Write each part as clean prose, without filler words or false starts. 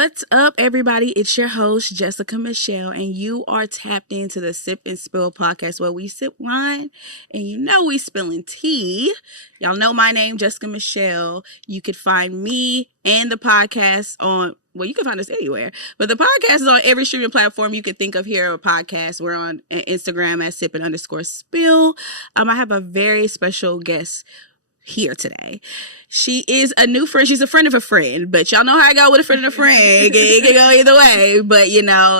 What's up, everybody? It's your host, Jessica Michelle, and you are tapped into the Sip and Spill podcast where we sip wine and we spilling tea. Y'all know my name, Jessica Michelle. You could find me and the podcast on, well, you can find us anywhere, but the podcast is on every streaming platform you could think of here, a podcast. We're on Instagram at sip_and_spill. I have a very special guest here today. She is a new friend. She's a friend of a friend, but y'all know how I go with a friend of a friend. It can go either way, but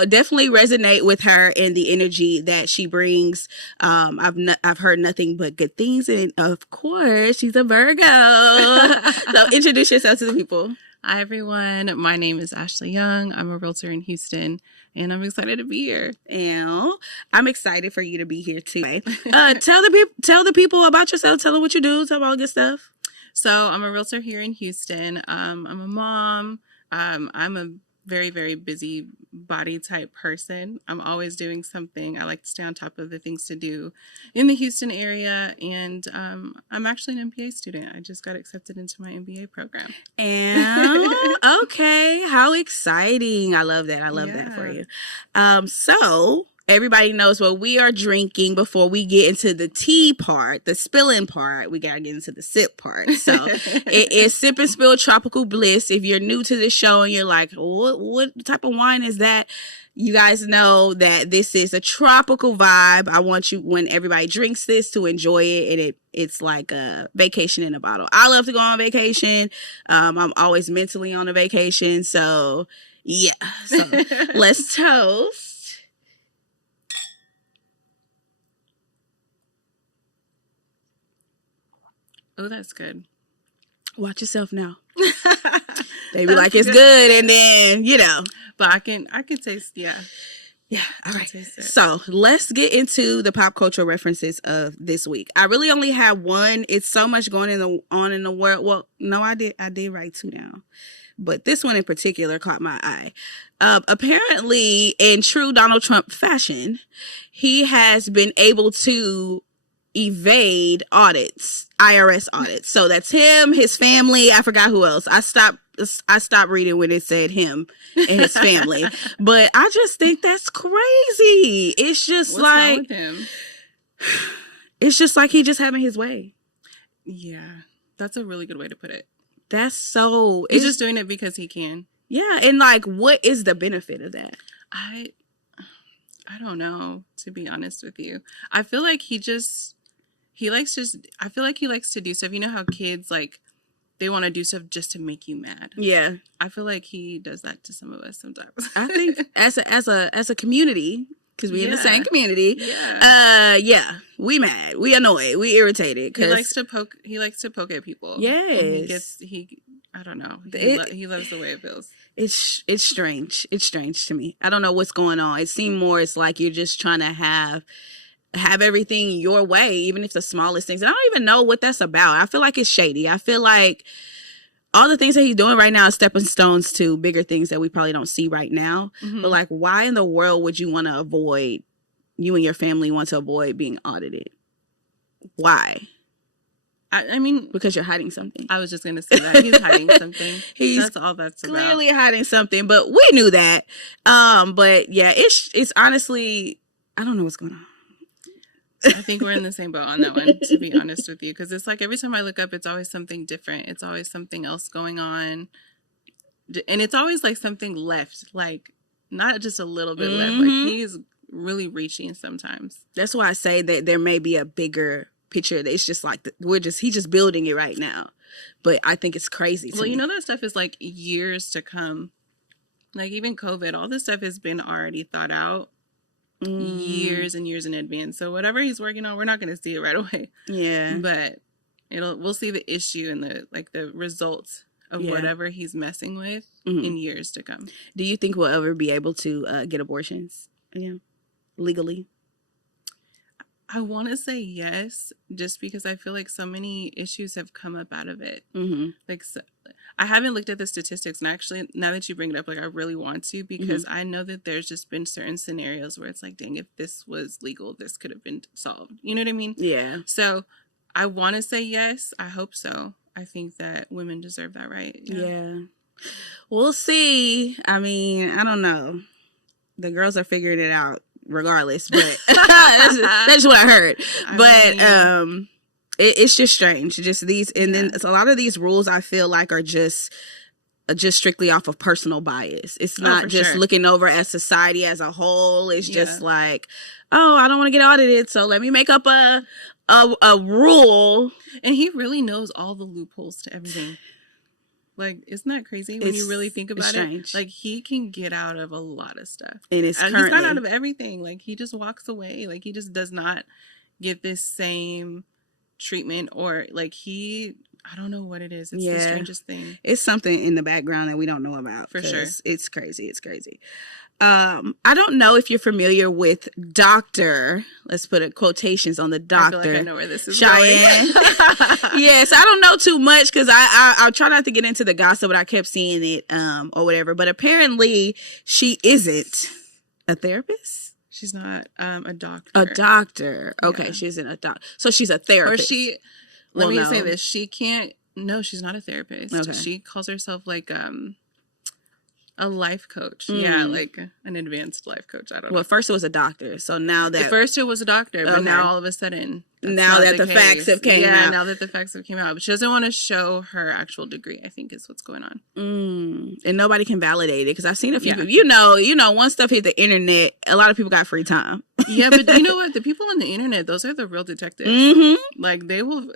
definitely resonate with her and the energy that she brings. I've heard nothing but good things, and of course, she's a Virgo. So introduce yourself to the people. Hi, everyone. My name is Ashley Young. I'm a realtor in Houston, and I'm excited to be here. And I'm excited for you to be here too. Tell the people about yourself. Tell them what you do. Tell them all the good stuff. So I'm a realtor here in Houston. I'm a mom. I'm a very, very busy body type person. I'm always doing something. I like to stay on top of the things to do in the Houston area. And I'm actually an MBA student. I just got accepted into my MBA program. And okay, how exciting. I love that. I love that for you. So everybody knows what we are drinking before we get into the tea part, the spilling part. We got to get into the sip part. So it is Sip and Spill Tropical Bliss. If you're new to the show and you're like, what type of wine is that? You guys know that this is a tropical vibe. I want you, when everybody drinks this, to enjoy it. And it's like a vacation in a bottle. I love to go on vacation. I'm always mentally on a vacation. So yeah. So let's toast. Oh, that's good. Watch yourself now. They be like, it's good, and then, But I can taste, yeah. Yeah, all right. So let's get into the pop culture references of this week. I really only have one. It's so much going on in the world. Well, no, I did write two down. But this one in particular caught my eye. Apparently, in true Donald Trump fashion, he has been able to evade audits, IRS audits. So that's him, his family. I forgot who else. I stopped reading when it said him and his family. But I just think that's crazy. It's just What's wrong with him? It's just like he just having his way. Yeah, that's a really good way to put it. He's just doing it because he can. Yeah, and like, what is the benefit of that? I don't know, to be honest with you. I feel like he likes to do stuff. You know how kids, like, they want to do stuff just to make you mad. Yeah. I feel like he does that to some of us sometimes. I think as a community, because we're in the same community. Yeah. We mad, we annoyed, we irritated. He likes to poke at people. Yes. I don't know. He loves the way it feels. It's strange. It's strange to me. I don't know what's going on. It seems more it's like you're just trying to have everything your way, even if the smallest things. And I don't even know what that's about. I feel like it's shady. I feel like all the things that he's doing right now is stepping stones to bigger things that we probably don't see right now. Mm-hmm. But like, why in the world would you and your family want to avoid being audited? Why? I mean, because you're hiding something. I was just going to say that. He's hiding something. That's all that's clearly about. Hiding something, but we knew that. But yeah, it's honestly, I don't know what's going on. I think we're in the same boat on that one, to be honest with you. Because it's like every time I look up, it's always something different. It's always something else going on. And it's always like something left, like not just a little bit left. Like he's really reaching sometimes. That's why I say that there may be a bigger picture. It's just like he's just building it right now. But I think it's crazy. Well, that stuff is like years to come. Like even COVID, all this stuff has been already thought out. Years and years in advance. So whatever he's working on, we're not going to see it right away. Yeah. But we'll see the issue and the results of whatever he's messing with in years to come. Do you think we'll ever be able to get abortions legally? I want to say yes, just because I feel like so many issues have come up out of it. Mm-hmm. Like, so, I haven't looked at the statistics, and actually, now that you bring it up, like, I really want to, because I know that there's just been certain scenarios where it's like, dang, if this was legal, this could have been solved. You know what I mean? Yeah. So I want to say yes. I hope so. I think that women deserve that right. Yeah. We'll see. I mean, I don't know. The girls are figuring it out regardless, but that's what I heard. It's just strange. Just these, and then a lot of these rules I feel like are just strictly off of personal bias. It's not just looking over at society as a whole. It's just like, oh, I don't want to get audited, so let me make up a rule. And he really knows all the loopholes to everything. Like, isn't that crazy when you really think about it? Like, he can get out of a lot of stuff. And he's got out of everything. Like, he just walks away. Like, he just does not get this same treatment, or like I don't know what it is. It's the strangest thing. It's something in the background that we don't know about. For sure. It's crazy. It's crazy. I don't know if you're familiar with Dr. Let's put it quotations on the doctor. I feel like I know where this is Cheyenne. Yes, I don't know too much because I try not to get into the gossip, but I kept seeing it or whatever. But apparently she isn't a therapist. She's not a doctor. A doctor. Okay, she isn't a doctor. So she's a therapist. Or let me say this. She can't. No, she's not a therapist. Okay. She calls herself like a life coach. Yeah, like an advanced life coach. I don't know. Well, first it was a doctor. So now that... At first it was a doctor, but now all of a sudden... Now that the facts have came out. Yeah, now that the facts have came out. But she doesn't want to show her actual degree, I think is what's going on. And nobody can validate it because I've seen a few people. You know, once stuff hit the internet, a lot of people got free time. Yeah, but you know what? The people on the internet, those are the real detectives. Like, they will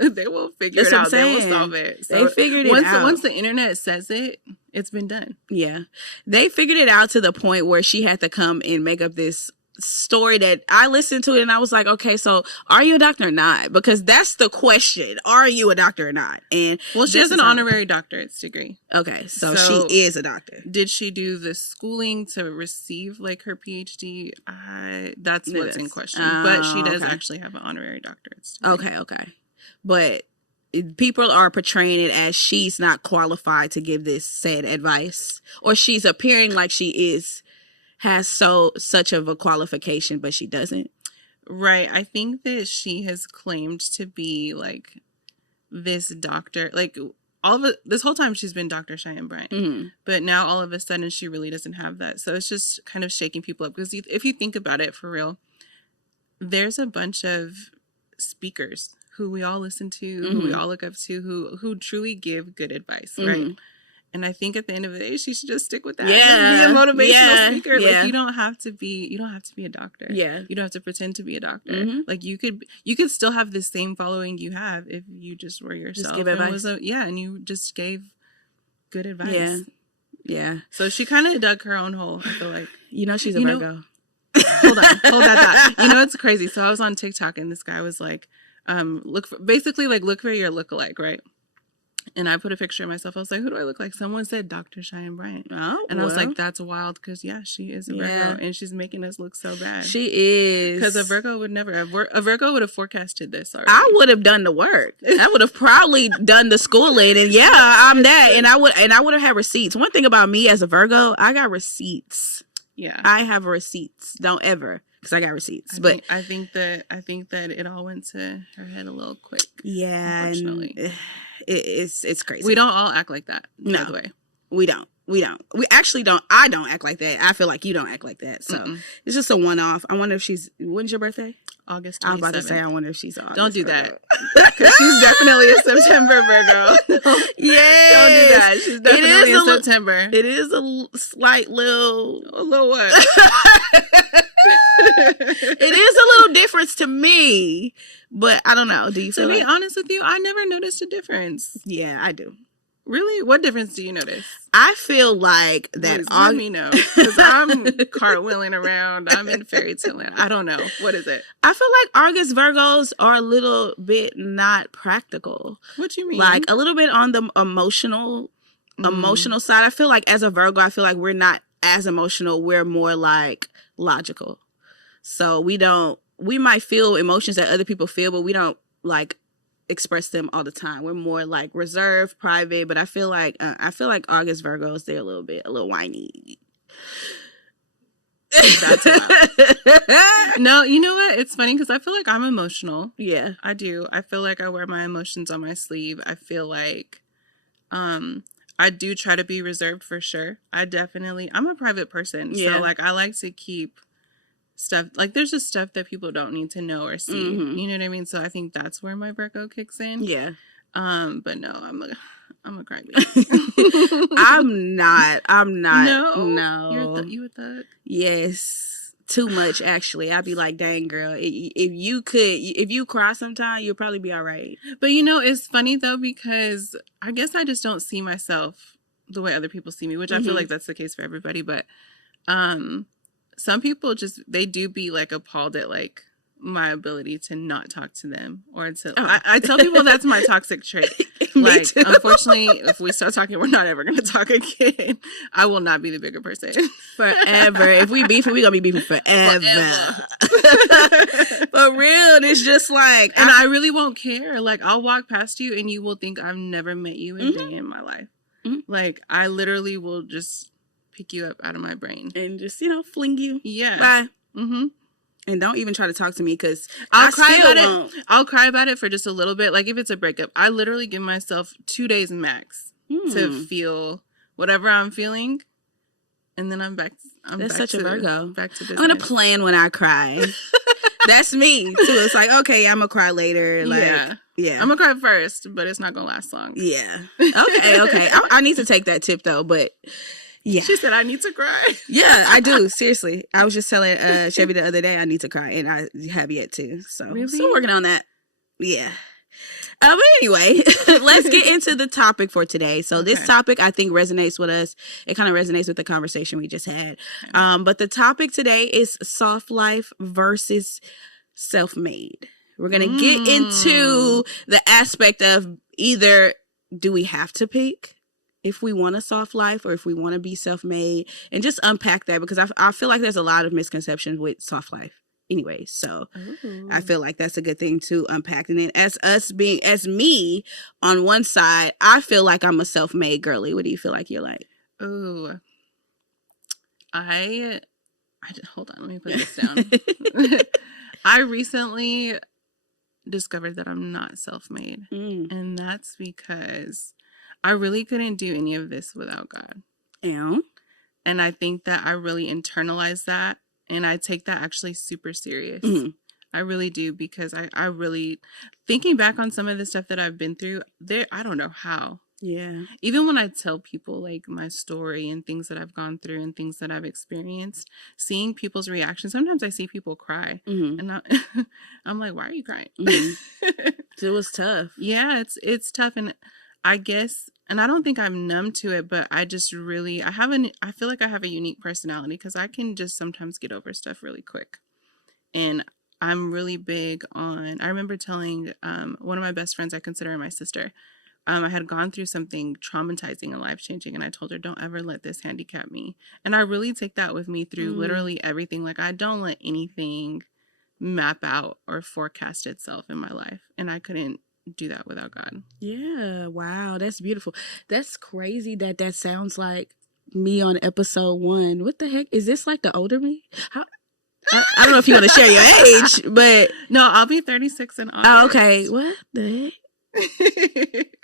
figure it out. They will solve it. So they figured it out. Once the internet says it, it's been done. Yeah. They figured it out to the point where she had to come and make up this story that I listened to it and I was like, okay, so are you a doctor or not? Because that's the question. Are you a doctor or not? And well, she has an honorary doctorate's degree. Okay, so she is a doctor. Did she do the schooling to receive like her PhD? That's what's in question. But she does actually have an honorary doctorate's degree. Okay. But people are portraying it as she's not qualified to give this said advice, or she's appearing like she has such of a qualification, but she doesn't. Right. I think that she has claimed to be like this doctor, like all of it, this whole time she's been Dr. Cheyenne Bryant, but now all of a sudden she really doesn't have that. So it's just kind of shaking people up because if you think about it for real, there's a bunch of speakers who we all listen to, who we all look up to, who truly give good advice, right? And I think at the end of the day, she should just stick with that. Yeah, be a motivational speaker. Yeah. Like you don't have to be a doctor. Yeah, you don't have to pretend to be a doctor. Like you could still have the same following you have if you just were yourself. Just give advice. And you just gave good advice. Yeah. So she kind of dug her own hole. I feel like she's a Virgo. Hold that. You know it's crazy. So I was on TikTok and this guy was like, look for your lookalike, right? And I put a picture of myself. I was like, who do I look like? Someone said Dr. Cheyenne Bryant. Oh, and I was like, that's wild because, she is a Virgo. And she's making us look so bad. She is. Because a Virgo would never have. A Virgo would have forecasted this already. I would have done the work. I would have probably done the schooling. And I'm that. And I would have had receipts. One thing about me as a Virgo, I got receipts. Yeah. I have receipts. Don't ever. Because I got receipts. I think that it all went to her head a little quick. Yeah. Unfortunately. It's crazy. We don't all act like that. No, by the way. We don't. We actually don't. I don't act like that. I feel like you don't act like that. So it's just a one-off. I wonder if when's your birthday? August 27th. I was about to say, I wonder if she's August. Don't do that. Because she's definitely a September Virgo. Yeah. Don't do that. She's definitely in September. It is a slight little... A little what? It is a little difference to me. But I don't know. Do you feel To be honest with you, I never noticed a difference. Yeah, I do. Really? What difference do you notice? I feel like that. Let me know. Because I'm cartwheeling around. I'm in fairy tale land. I don't know. What is it? I feel like August Virgos are a little bit not practical. What do you mean? Like a little bit on the emotional side. I feel like as a Virgo, I feel like we're not as emotional. We're more like logical. So we might feel emotions that other people feel, but we don't like express them all the time. We're more like reserved, private, but I feel like August Virgos, they're a little whiny. That's wild. No, you know what? It's funny because I feel like I'm emotional. Yeah, I do. I feel like I wear my emotions on my sleeve. I feel like I do try to be reserved for sure. I'm a private person. Yeah. So, like, I like to keep stuff, like, there's just stuff that people don't need to know or see. Mm-hmm. You know what I mean? So I think that's where my Virgo kicks in. Yeah. But no, I'm a crybaby. I'm not. No. You a thug? Yes. Too much, actually. I'd be like, dang, girl, if you cry sometime, you'll probably be all right. But you know, it's funny though, because I guess I just don't see myself the way other people see me, which I feel like that's the case for everybody. But some people they do be like appalled at like my ability to not talk to them or to. I tell people that's my toxic trait. Like, too. Unfortunately, if we start talking, we're not ever going to talk again. I will not be the bigger person forever. If we beefing, we gonna be beefing forever. For real, it's just like, and I really won't care. Like, I'll walk past you, and you will think I've never met you a day in my life. Mm-hmm. Like, I literally will just pick you up out of my brain and just fling you. Yeah. Bye. Mm-hmm. And don't even try to talk to me because I'll cry about it for just a little bit. Like if it's a breakup, I literally give myself 2 days max to feel whatever I'm feeling. And then I'm back. That's such a Virgo. Back to business. I'm going to plan when I cry. That's me too. It's like, okay, I'm going to cry later. Like, yeah. I'm going to cry first, but it's not going to last long. Yeah. Okay. I need to take that tip though, but... Yeah. She said, I need to cry. Yeah, I do. Seriously. I was just telling Chevy the other day I need to cry, and I have yet to. So, really? Still working on that. Yeah. But anyway, let's get into the topic for today. So this topic, I think, resonates with us. It kind of resonates with the conversation we just had. But the topic today is soft life versus self-made. We're going to get into the aspect of either do we have to pick if we want a soft life or if we want to be self-made, and just unpack that because I feel like there's a lot of misconceptions with soft life anyway. So I feel like that's a good thing to unpack. And then as me on one side, I feel like I'm a self-made girly. What do you feel like you're like? Oh, hold on, let me put this down. I recently discovered that I'm not self-made. And that's because I really couldn't do any of this without God. Yeah. And I think that I really internalized that. And I take that actually super serious. I really do, because I really, thinking back on some of the stuff that I've been through, I don't know how. Yeah. Even when I tell people like my story and things that I've gone through and things that I've experienced, seeing people's reactions, sometimes I see people cry. And I'm like, why are you crying? It was tough. Yeah, it's tough. And I guess, and I don't think I'm numb to it, but I just really, I feel like I have a unique personality because I can just sometimes get over stuff really quick. And I'm really big on, I remember telling one of my best friends, I consider her my sister, I had gone through something traumatizing and life-changing, and I told her, don't ever let this handicap me. And I really take that with me through literally everything. Like, I don't let anything map out or forecast itself in my life. And I couldn't do that without God. Yeah. Wow. That's beautiful. That's crazy that sounds like me on episode 1. What the heck? Is this like the older me? I don't know if you want to share your age, but... No, I'll be 36 in August. Oh, okay. What the heck?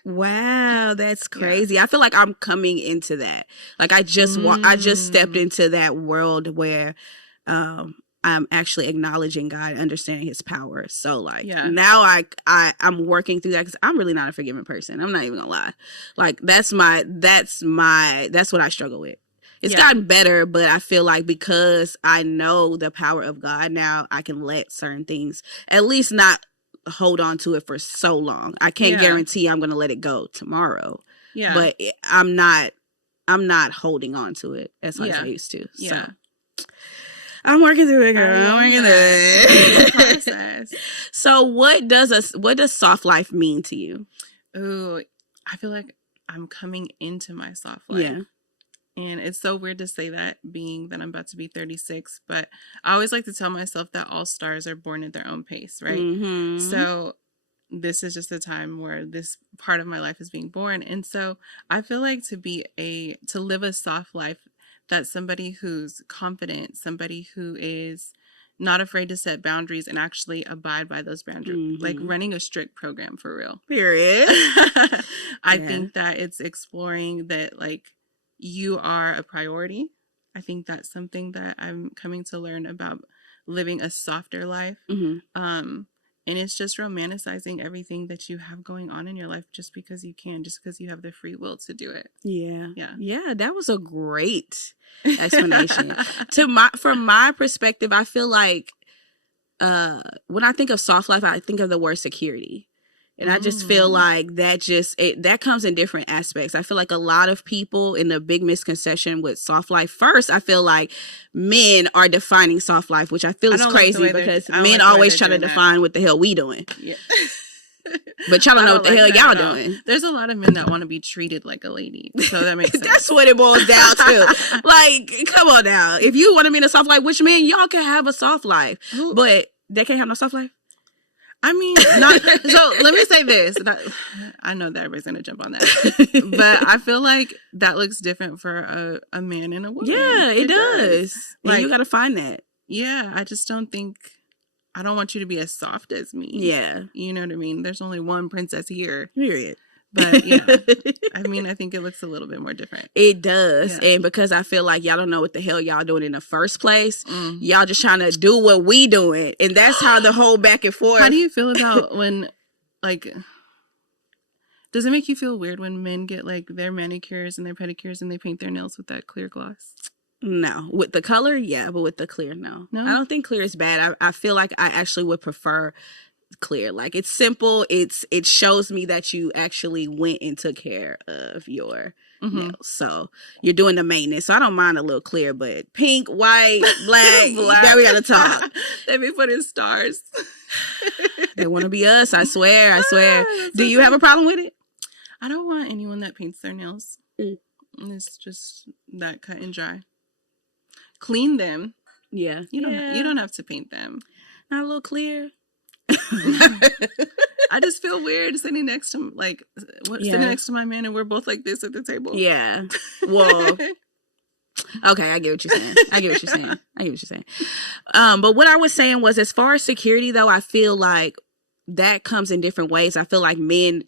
Wow, that's crazy. Yeah. I feel like I'm coming into that. Like I just stepped into that world where I'm actually acknowledging God, understanding his power. So like now I'm working through that because I'm really not a forgiving person. I'm not even gonna lie. Like that's what I struggle with. It's gotten better, but I feel like because I know the power of God now, I can let certain things at least not hold on to it for so long. I can't guarantee I'm going to let it go tomorrow. Yeah. But I'm not holding on to it as much as I used to. Yeah. So I'm working through it, girl. I'm working through it. Process. So what does soft life mean to you? Ooh, I feel like I'm coming into my soft life. Yeah. And it's so weird to say that, being that I'm about to be 36, but I always like to tell myself that all stars are born at their own pace, right? Mm-hmm. So this is just a time where this part of my life is being born. And so I feel like to live a soft life, that's somebody who's confident, somebody who is not afraid to set boundaries and actually abide by those boundaries, Mm-hmm. like running a strict program for real. Period. I think that it's exploring that, like, you are a priority. I think that's something that I'm coming to learn about, living a softer life. Mm-hmm. And it's just romanticizing everything that you have going on in your life just because you can, just because you have the free will to do it. Yeah. Yeah. Yeah, that was a great explanation. From my perspective, I feel like when I think of soft life, I think of the word security. And I just feel like that comes in different aspects. I feel like a lot of people in the big misconception with soft life. First, I feel like men are defining soft life, which I feel is crazy because men always try to define what the hell we doing. Yeah. But y'all don't know what the hell y'all doing. There's a lot of men that want to be treated like a lady. So that makes sense. That's what it boils down to. Like, come on now. If you want to be in a soft life, which man, y'all can have a soft life. But they can't have no soft life? I mean, so let me say this. I know that everybody's going to jump on that. But I feel like that looks different for a man and a woman. Yeah, it does. Like, you got to find that. Yeah, I just don't think, I don't want you to be as soft as me. Yeah. You know what I mean? There's only one princess here. Period. But yeah, I mean, I think it looks a little bit more different. It does. Yeah. And because I feel like y'all don't know what the hell y'all doing in the first place, y'all just trying to do what we doing. And that's how the whole back and forth. How do you feel about when, like, does it make you feel weird when men get like their manicures and their pedicures and they paint their nails with that clear gloss? No. With the color, yeah, but with the clear, no. I don't think clear is bad. I feel like I actually would prefer clear. Like, it's simple. It shows me that you actually went and took care of your nails. So you're doing the maintenance. So I don't mind a little clear, but pink, white, black. Now we gotta talk. They be putting stars. They want to be us. I swear. Do you have a problem with it? I don't want anyone that paints their nails. It's just that cut and dry. Clean them. Yeah. You don't have to paint them. Not a little clear. I just feel weird sitting next to sitting next to my man and we're both like this at the table. Yeah. Well, okay, I get what you're saying. But what I was saying was, as far as security though, I feel like that comes in different ways. I feel like men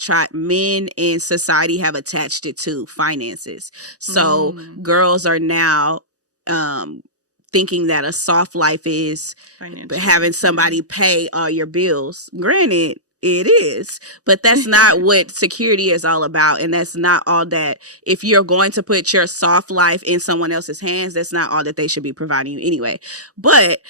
in society have attached it to finances. So girls are now thinking that a soft life is having somebody pay all your bills. Granted, it is, but that's not what security is all about. And that's not all that, if you're going to put your soft life in someone else's hands, that's not all that they should be providing you anyway. But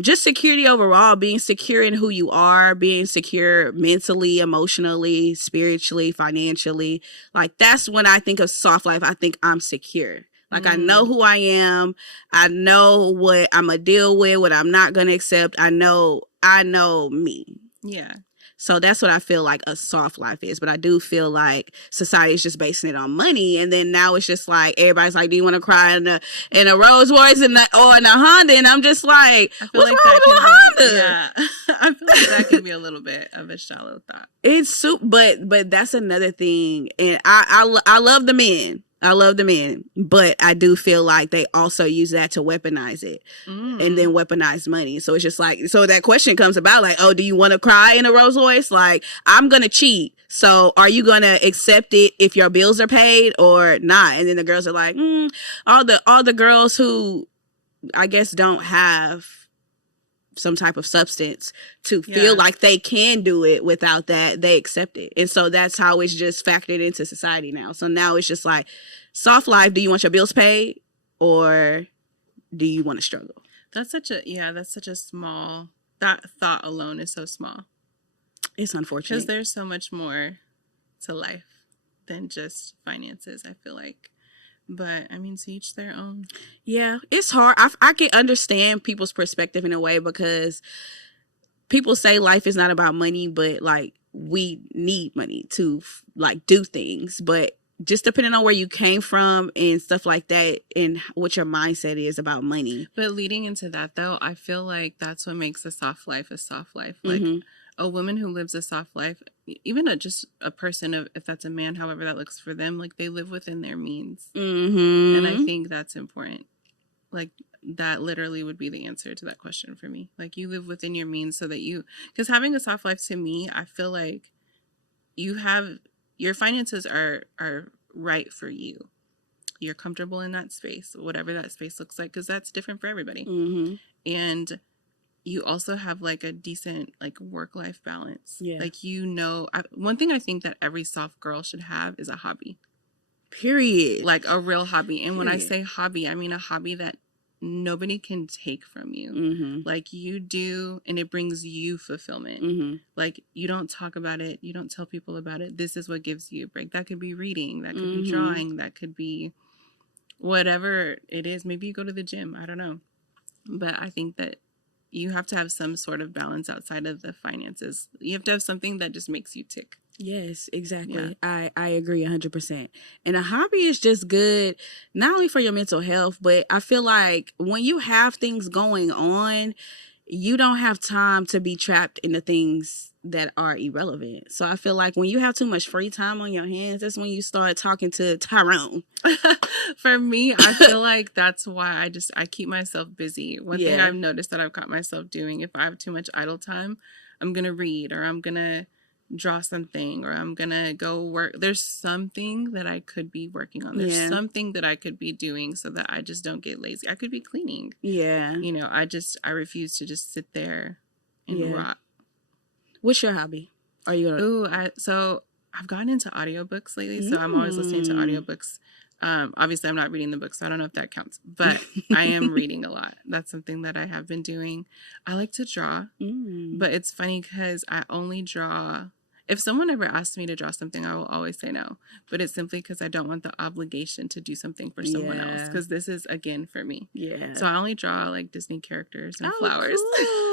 just security overall, being secure in who you are, being secure mentally, emotionally, spiritually, financially. Like, that's when I think of soft life. I think I'm secure. Like, I know who I am. I know what I'm going to deal with, what I'm not going to accept. I know me. Yeah. So that's what I feel like a soft life is. But I do feel like society is just basing it on money. And then now it's just like, everybody's like, do you want to cry in a Rolls Royce or in a Honda? And I'm just like, what's wrong with a Honda? Yeah. I feel like that can be a little bit of a shallow thought. But that's another thing. And I love the men. I love the men, but I do feel like they also use that to weaponize it and then weaponize money. So it's just like, so that question comes about like, oh, do you want to cry in a Rolls Royce? Like, I'm going to cheat. So are you going to accept it if your bills are paid or not? And then the girls are like, all the girls who I guess don't have some type of substance to feel like they can do it without that, they accept it. And so that's how it's just factored into society now. So now it's just like, soft life, do you want your bills paid or do you want to struggle? That's such a small, that thought alone is so small. It's unfortunate. Because there's so much more to life than just finances, I feel like. But, I mean, to each their own. Yeah, it's hard. I can understand people's perspective in a way because people say life is not about money, but, like, we need money to, like, do things. But just depending on where you came from and stuff like that and what your mindset is about money. But leading into that, though, I feel like that's what makes a soft life a soft life. Like, a woman who lives a soft life, even just a person, if that's a man, however that looks for them, like, they live within their means. And I think that's important. Like, that literally would be the answer to that question for me. Like, you live within your means so that because having a soft life, to me, I feel like your finances are right for you. You're comfortable in that space, whatever that space looks like, because that's different for everybody. Mm-hmm. And you also have like a decent like work-life balance. Yeah. Like, one thing I think that every soft girl should have is a hobby. Period. Like a real hobby. And when I say hobby, I mean a hobby that nobody can take from you. Mm-hmm. Like, you do, and it brings you fulfillment. Mm-hmm. Like, you don't talk about it. You don't tell people about it. This is what gives you a break. That could be reading. That could be drawing. That could be whatever it is. Maybe you go to the gym. I don't know. But I think that you have to have some sort of balance outside of the finances. You have to have something that just makes you tick. Yes, exactly. Yeah. I agree 100%. And a hobby is just good, not only for your mental health, but I feel like when you have things going on, you don't have time to be trapped in the things that are irrelevant. So I feel like when you have too much free time on your hands, that's when you start talking to Tyrone. For me, I feel like that's why I keep myself busy. One thing I've noticed that I've caught myself doing, if I have too much idle time, I'm going to read, or I'm going to draw something, or I'm going to go work. There's something that I could be working on. There's something that I could be doing so that I just don't get lazy. I could be cleaning. Yeah. You know, I refuse to just sit there and rot. What's your hobby? Are you so I've gotten into audiobooks lately, so I'm always listening to audiobooks. Obviously, I'm not reading the book, so I don't know if that counts, but I am reading a lot. That's something that I have been doing. I like to draw, but it's funny because I only draw. If someone ever asks me to draw something, I will always say no. But it's simply because I don't want the obligation to do something for someone else. Because this is, again, for me. Yeah. So I only draw like Disney characters and flowers.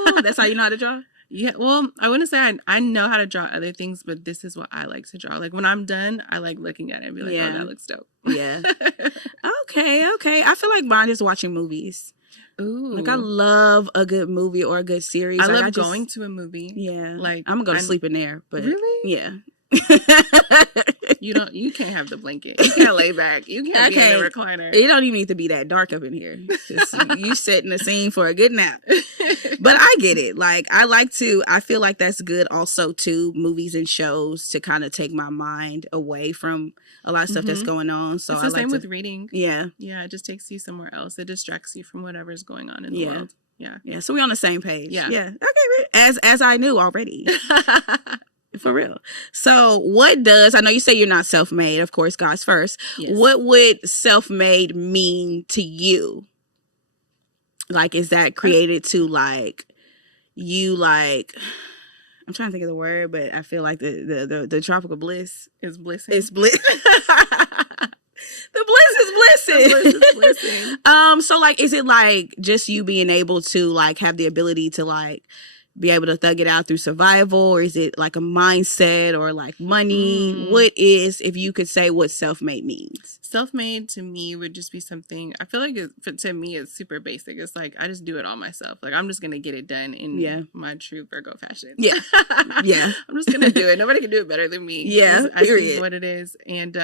Cool. That's how you know how to draw? Yeah. Well, I wouldn't say I know how to draw other things, but this is what I like to draw. Like, when I'm done, I like looking at it and be like, oh, that looks dope. Yeah. Okay. I feel like mine is watching movies. Ooh. Like, I love a good movie or a good series. I love going to a movie. Yeah. Like, I'm going to sleep in there. But really? Yeah. You can't have the blanket. You can't lay back. You can't be in the recliner. It don't even need to be that dark up in here. Just, you setting the scene for a good nap. But I get it. Like, I feel like that's good also too, movies and shows, to kind of take my mind away from a lot of stuff that's going on. So it's the same with reading. Yeah. Yeah, it just takes you somewhere else. It distracts you from whatever's going on in the world. Yeah. Yeah. So we're on the same page. Yeah. Okay. As I knew already. For real. So I know you say you're not self-made, of course, God's first. Yes. What would self-made mean to you? Like, is that created to like, you like, I'm trying to think of the word, but I feel like the tropical bliss is blissing. It's bliss. The bliss is blissing. The bliss is blissing. So like, is it like just you being able to like have the ability to like be able to thug it out through survival, or is it like a mindset or like money? What is, if you could say what self-made means? Self-made to me would just be something, I feel like to me it's super basic. It's like, I just do it all myself. Like, I'm just going to get it done in my true Virgo fashion. Yeah. Yeah. I'm just going to do it. Nobody can do it better than me. Yeah. I think what it is. And,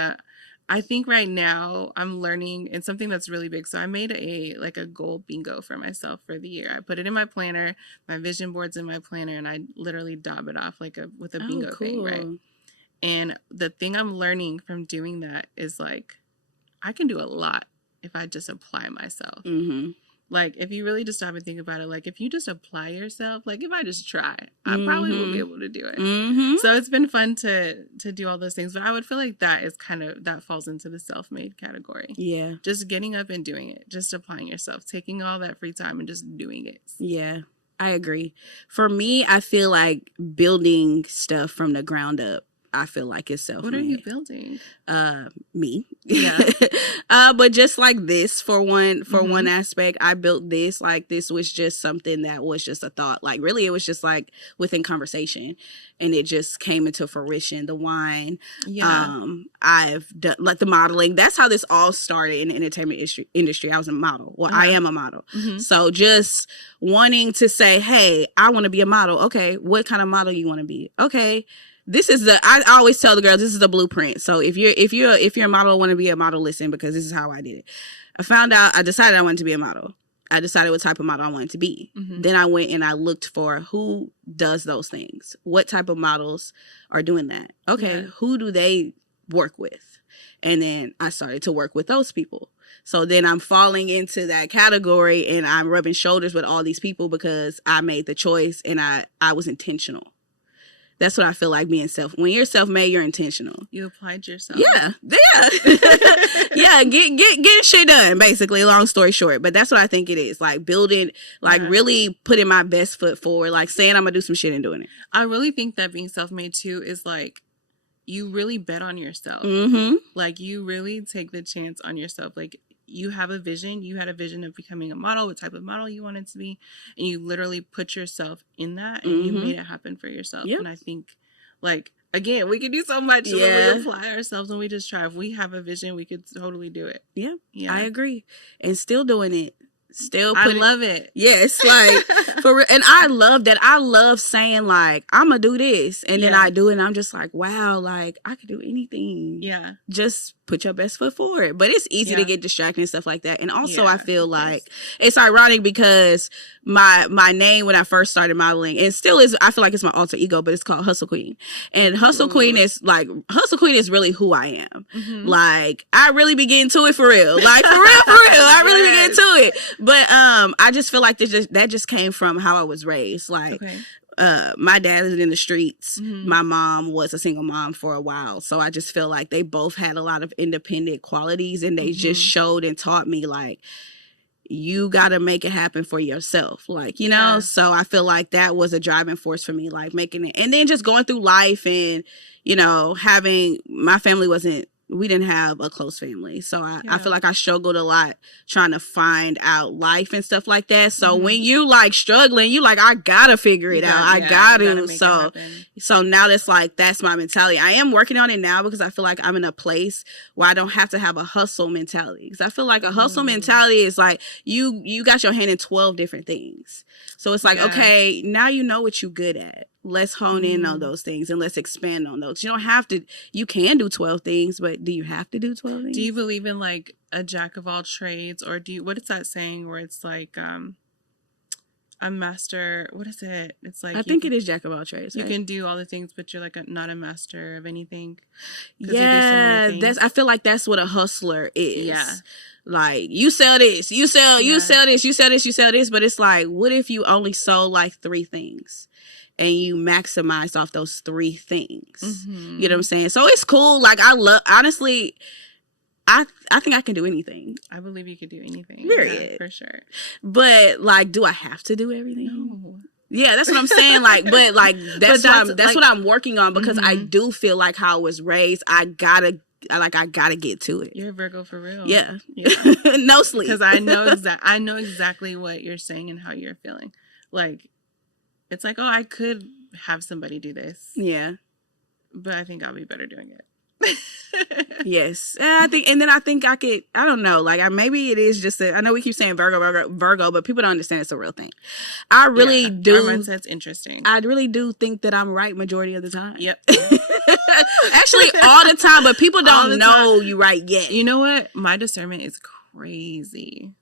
I think right now I'm learning, and something that's really big. So I made a goal bingo for myself for the year. I put it in my planner, my vision board's in my planner, and I literally daub it off with a bingo thing, right? And the thing I'm learning from doing that is like, I can do a lot if I just apply myself. Mm-hmm. Like, if you really just stop and think about it, like, if you just apply yourself, like, if I just try, I probably will be able to do it. Mm-hmm. So it's been fun to do all those things. But I would feel like that is that falls into the self-made category. Yeah. Just getting up and doing it. Just applying yourself. Taking all that free time and just doing it. Yeah, I agree. For me, I feel like building stuff from the ground up, I feel like it's self-made. What are you building? Me. Yeah. But just like this, for one aspect, I built this. Like, this was just something that was just a thought. Like, really, it was just like within conversation, and it just came into fruition. The wine. Yeah. I've done like the modeling. That's how this all started in the entertainment industry. I was a model. Well, I am a model. Mm-hmm. So just wanting to say, hey, I want to be a model. Okay, what kind of model you want to be? Okay. I always tell the girls, this is the blueprint. So if you're a model, want to be a model, listen, because this is how I did it. I decided I wanted to be a model. I decided what type of model I wanted to be. Mm-hmm. Then I went and I looked for who does those things. What type of models are doing that? Okay, who do they work with? And then I started to work with those people. So then I'm falling into that category and I'm rubbing shoulders with all these people because I made the choice and I was intentional. That's what I feel like being when you're self-made, you're intentional. You applied yourself. Yeah. Yeah, get shit done, basically, long story short. But that's what I think it is. Like building, like really putting my best foot forward, like saying I'm gonna do some shit and doing it. I really think that being self-made too is like, you really bet on yourself. Mm-hmm. Like you really take the chance on yourself. Like you have a vision. You had a vision of becoming a model, what type of model you wanted to be. And you literally put yourself in that and you made it happen for yourself. Yep. And I think, like, again, we can do so much when we apply ourselves and we just try. If we have a vision, we could totally do it. Yeah, I agree. And still doing it. I love it. Yes, like for real. And I love that. I love saying like I'm gonna do this, and then I do it, and I'm just like, wow, like I could do anything. Yeah, just put your best foot forward. But it's easy to get distracted and stuff like that. And also, I feel like it's ironic because my name when I first started modeling, and still is, I feel like it's my alter ego, but it's called Hustle Queen. And Hustle Queen is really who I am. Mm-hmm. Like I really be getting to it for real. Like for real. I really be getting to it. But I just feel like that just came from how I was raised. Like my dad is in the streets. Mm-hmm. My mom was a single mom for a while. So I just feel like they both had a lot of independent qualities, and they just showed and taught me like, you got to make it happen for yourself. Like, you know, so I feel like that was a driving force for me, like making it. And then just going through life and, you know, my family we didn't have a close family. So I feel like I struggled a lot trying to find out life and stuff like that. So when you like struggling, you like, I gotta figure it out. I gotta. So now that's my mentality. I am working on it now because I feel like I'm in a place where I don't have to have a hustle mentality. Because I feel like a hustle mentality is like you got your hand in 12 different things. So it's like, okay, now you know what you're good at. Let's hone in on those things and let's expand on those. You don't have to, you can do 12 things, but do you have to do 12 things? Do you believe in like a jack of all trades, or what is that saying where it's like a master, what is it? It's like, I think it is jack of all trades. You can do all the things, but you're like not a master of anything. Yeah, I feel like that's what a hustler is. Yeah. Like you sell this, you sell this, but it's like, what if you only sold like 3 things? And you maximize off those 3 things. Mm-hmm. You know what I'm saying? So it's cool. Like honestly, I think I can do anything. I believe you could do anything. Period. Yeah, for sure. But like, do I have to do everything? No. Yeah, that's what I'm saying. Like, but like that's what I'm working on, because I do feel like how I was raised. I gotta get to it. You're a Virgo for real. Yeah. No sleep. Because I know exactly what you're saying and how you're feeling. Like, it's like, oh, I could have somebody do this. Yeah. But I think I'll be better doing it. Yes. I think I could, I don't know, like maybe it is just I know we keep saying Virgo, but people don't understand it's a real thing. I really do. Our mindset's interesting. I really do think that I'm right majority of the time. Yep. Actually, all the time, but people don't know you right yet. You know what? My discernment is crazy.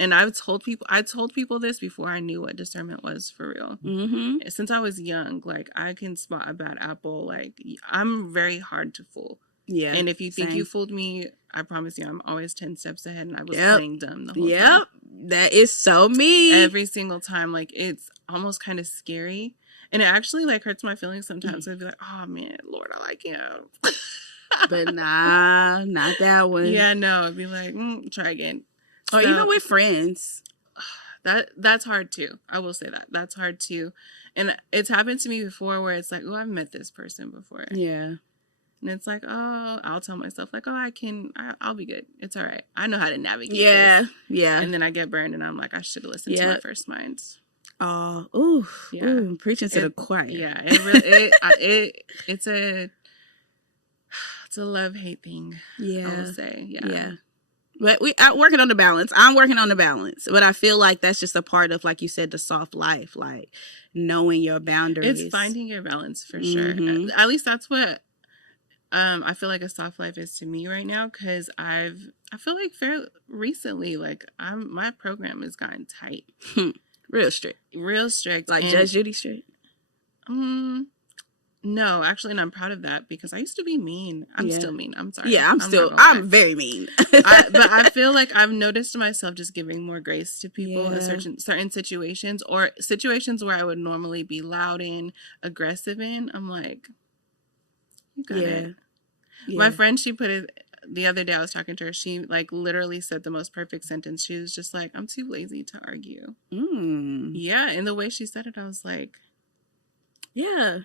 And I told people this before I knew what discernment was for real. Mm-hmm. Since I was young, like I can spot a bad apple. Like I'm very hard to fool. Yeah. And if you think you fooled me, I promise you, I'm always 10 steps ahead, and I was playing dumb the whole time. That is so me. Every single time, like it's almost kind of scary, and it actually like hurts my feelings sometimes. I'd be like, oh man, Lord, I like him. But nah, not that one. Yeah, no, I'd be like, try again. Or even with friends. That's hard too. I will say that's hard too. And it's happened to me before where it's like, oh, I've met this person before. Yeah. And it's like, oh, I'll tell myself like, oh, I'll be good. It's all right. I know how to navigate this. Yeah. And then I get burned and I'm like, I should have listened to my first mind. Oh, ooh. Yeah. Ooh, preaching to the choir. Yeah. It's a love-hate thing. Yeah. I will say. Yeah. Yeah. But I'm working on the balance. I'm working on the balance. But I feel like that's just a part of, like you said, the soft life, like knowing your boundaries. It's finding your balance for sure. At least that's what I feel like a soft life is to me right now because I feel like fairly recently, like my program has gotten tight. Real strict. Real strict. Like Judge Judy strict? No, actually, and I'm proud of that because I used to be mean. I'm still mean. I'm sorry. Yeah, I'm very mean. But I feel like I've noticed myself just giving more grace to people in certain situations, or situations where I would normally be loud and aggressive in. I'm like, you got it. Yeah. My friend, she put it the other day. I was talking to her. She like literally said the most perfect sentence. She was just like, "I'm too lazy to argue." Yeah, and the way she said it, I was like, "Yeah,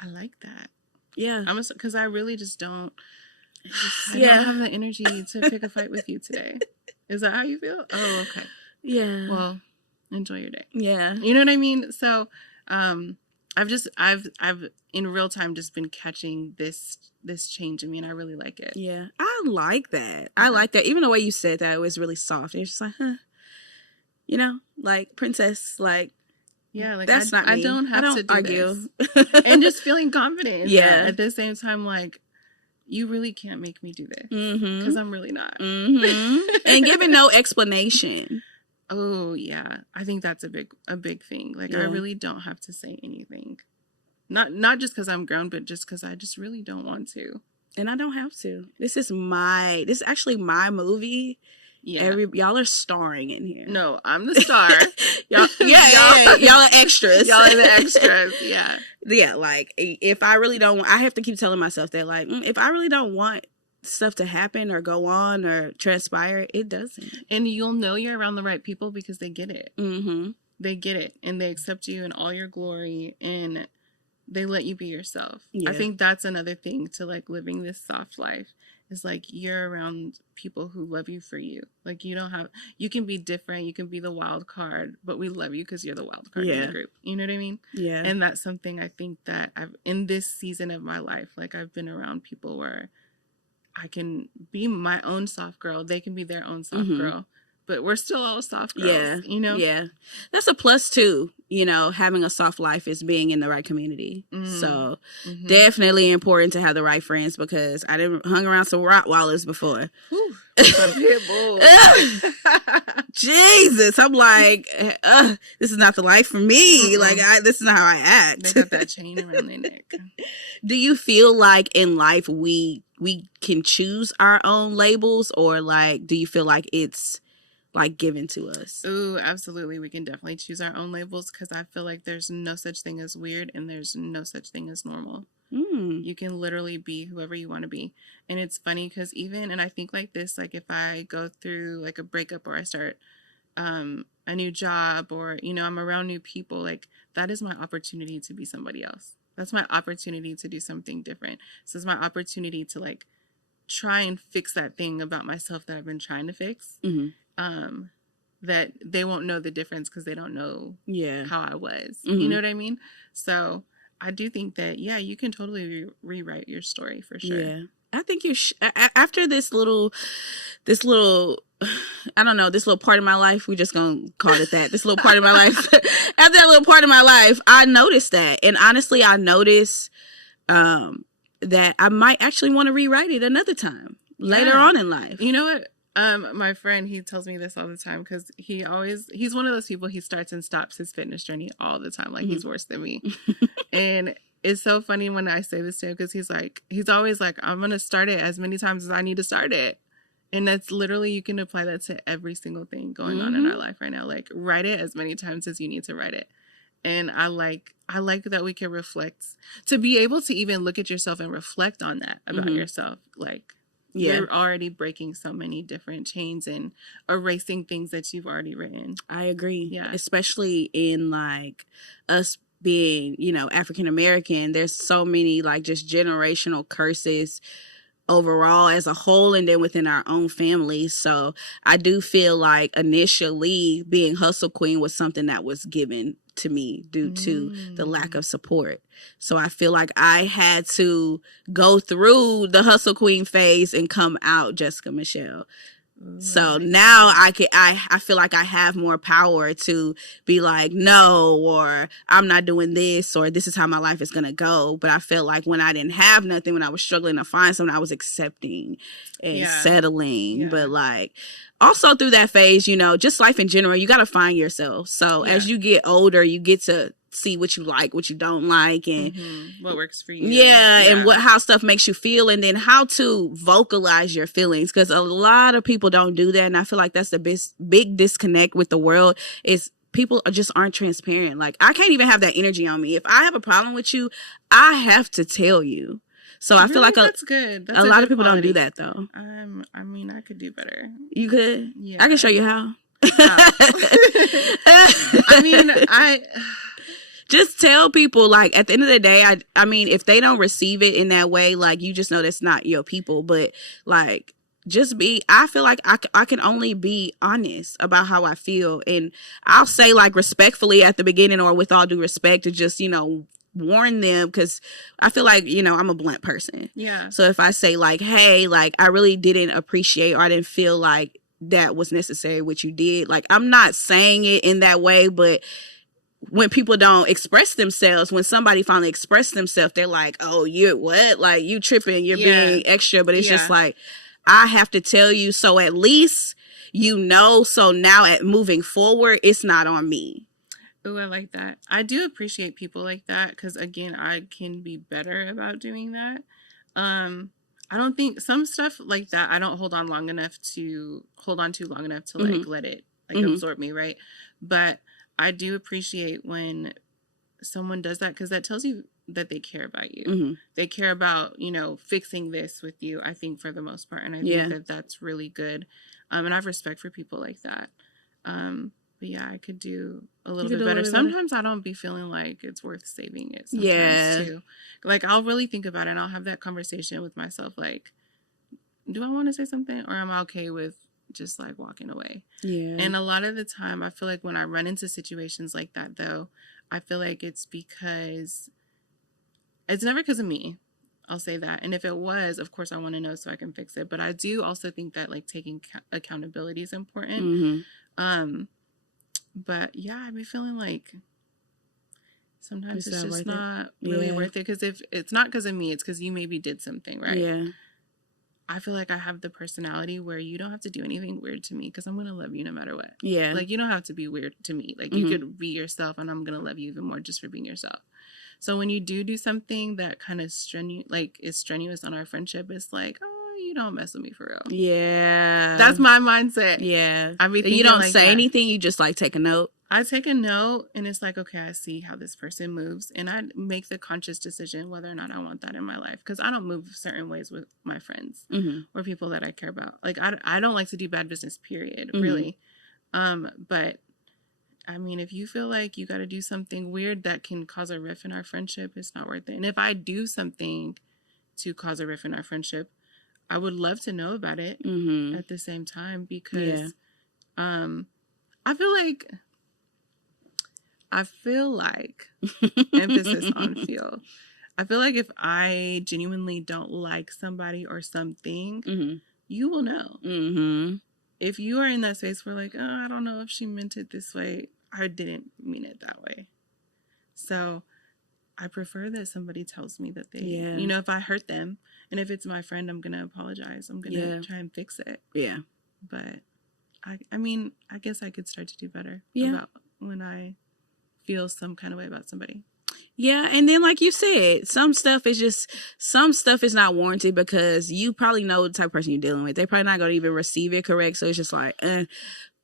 I like that." Yeah, because I really just don't. I don't have the energy to pick a fight with you today. Is that how you feel? Oh, okay. Yeah. Well, enjoy your day. Yeah. You know what I mean? So, I've in real time just been catching this change in me, and I really like it. Yeah, I like that. I like that. Even the way you said that, it was really soft. It's just like, huh, you know, like princess, like. Yeah, like that's not me. I don't have to do argue. And just feeling confident. Yeah. At the same time, like, you really can't make me do this because I'm really not. And giving no explanation. Oh yeah, I think that's a big thing. Like I really don't have to say anything. Not just because I'm grown, but just because I just really don't want to. And I don't have to. This is actually my movie. Yeah, y'all are starring in here. No, I'm the star. y'all are extras. Y'all are the extras. Yeah, yeah. Like if I really don't, I have to keep telling myself that. Like if I really don't want stuff to happen or go on or transpire, it doesn't. And you'll know you're around the right people because they get it. They get it, and they accept you in all your glory, and they let you be yourself. Yeah. I think that's another thing to like living this soft life. Is like you're around people who love you for you. Like you can be different, you can be the wild card, but we love you because you're the wild card in the group. You know what I mean? Yeah. And that's something I think that in this season of my life, like I've been around people where I can be my own soft girl, they can be their own soft girl, but we're still all soft girls. Yeah. You know? Yeah. That's a plus too. You know, having a soft life is being in the right community. So definitely important to have the right friends because I didn't hung around some Rottweilers before. Some pit bulls. Jesus, I'm like, this is not the life for me. Like, this is not how I act. They got that chain around their neck. Do you feel like in life we can choose our own labels, or like, do you feel like it's like given to us? Ooh, absolutely. We can definitely choose our own labels because I feel like there's no such thing as weird and there's no such thing as normal. You can literally be whoever you want to be. And it's funny because and I think like this, like if I go through like a breakup or I start a new job or, you know, I'm around new people, like that is my opportunity to be somebody else. That's my opportunity to do something different. So it's my opportunity to like try and fix that thing about myself that I've been trying to fix. That they won't know the difference because they don't know how I was. You know what I mean? So I do think that, you can totally rewrite your story for sure. Yeah. I think after this little, I don't know, this little part of my life, we're just going to call it that. This little part of my life. After that little part of my life, I noticed that. And honestly, I noticed that I might actually want to rewrite it another time later on in life. You know what? My friend, he tells me this all the time because he's one of those people, he starts and stops his fitness journey all the time. Like he's worse than me. And it's so funny when I say this to him because he's always like, I'm going to start it as many times as I need to start it. And that's literally, you can apply that to every single thing going on in our life right now. Like write it as many times as you need to write it. And I like that we can reflect, to be able to even look at yourself and reflect on that about yourself. Like, you're already breaking so many different chains and erasing things that you've already written. I agree. Yeah. Especially in like us being, you know, African American, there's so many like just generational curses overall as a whole and then within our own families. So I do feel like initially being hustle queen was something that was given to me due to the lack of support. So I feel like I had to go through the hustle queen phase and come out Jessica Michelle. So now I feel like I have more power to be like, no, or I'm not doing this, or this is how my life is going to go. But I felt like when I didn't have nothing, when I was struggling to find something, I was accepting and settling. But like also through that phase, you know, just life in general, you got to find yourself. So as you get older, you get to see what you like, what you don't like, and what works for you. And how stuff makes you feel, and then how to vocalize your feelings, because a lot of people don't do that, and I feel like that's the big disconnect with the world is people just aren't transparent. Like, I can't even have that energy on me. If I have a problem with you, I have to tell you. So I feel like that's good. That's a lot of people quality. don't do that though. I mean, I could do better. You could? Yeah. I can show you how. I mean, just tell people, like, at the end of the day, I mean, if they don't receive it in that way, like, you just know that's not your people. But, like, I feel like I can only be honest about how I feel. And I'll say, like, respectfully at the beginning, or with all due respect, to just, you know, warn them, because I feel like, you know, I'm a blunt person. Yeah. So if I say, like, hey, like, I really didn't appreciate, or I didn't feel like that was necessary what you did, like, I'm not saying it in that way, but when people don't express themselves, when somebody finally expresses themselves, they're like, oh, you're what? Like, you tripping, you're being extra. But it's just like, I have to tell you, so at least you know, so now at moving forward, it's not on me. Oh, I like that. I do appreciate people like that, because again, I can be better about doing that. I don't think some stuff like that I don't hold on to long enough to like let it like absorb me, right? But I do appreciate when someone does that, because that tells you that they care about you. They care about, you know, fixing this with you, I think, for the most part. And I think that that's really good. And I have respect for people like that. But yeah, I could do a little bit better. Sometimes I don't be feeling like it's worth saving it sometimes too. Like, I'll really think about it, and I'll have that conversation with myself. Like, do I want to say something, or am I okay with just like walking away? And a lot of the time I feel like when I run into situations like that, though, I feel like it's never because of me. I'll say that. And if it was, of course I want to know so I can fix it. But I do also think that, like, taking accountability is important. But yeah, I'd be feeling like sometimes it's just not really worth it, because if it's not because of me, it's because you maybe did something, right? I feel like I have the personality where you don't have to do anything weird to me, because I'm going to love you no matter what. Like, you don't have to be weird to me. Like, you could be yourself, and I'm going to love you even more just for being yourself. So when you do something that kind of is strenuous on our friendship, it's like, oh, you don't mess with me for real. That's my mindset. I mean, you don't say anything. You just, like, take a note. I take a note, and it's like, okay, I see how this person moves, and I make the conscious decision whether or not I want that in my life, because I don't move certain ways with my friends or people that I care about. Like, I don't like to do bad business, period, really. But I mean, if you feel like you got to do something weird that can cause a rift in our friendship, it's not worth it. And if I do something to cause a rift in our friendship, I would love to know about it at the same time, because I feel like emphasis on feel. I feel like if I genuinely don't like somebody or something, you will know. If you are in that space where, like, oh, I don't know if she meant it this way, I didn't mean it that way. So I prefer that somebody tells me that they, you know, if I hurt them, and if it's my friend, I'm going to apologize. I'm going to try and fix it. But I mean, I guess I could start to do better about when I feel some kind of way about somebody. And then, like you said, some stuff is not warranted, because you probably know the type of person you're dealing with. They're probably not going to even receive it correct. So it's just like,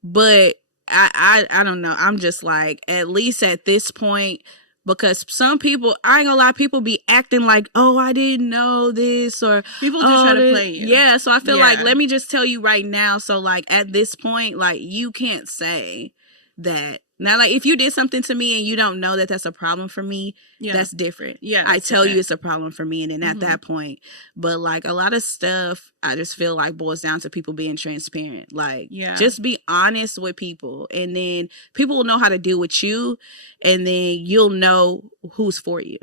but I don't know. I'm just like, at least at this point, because some people, I ain't gonna lie, people be acting like, oh, I didn't know this, or people do try to play you. So I feel like, let me just tell you right now. So, like, at this point, like, you can't say that. Now, like, if you did something to me and you don't know that that's a problem for me, that's different. I tell you it's a problem for me, and then at that point. But, like, a lot of stuff, I just feel like boils down to people being transparent. Like, just be honest with people, and then people will know how to deal with you, and then you'll know who's for you.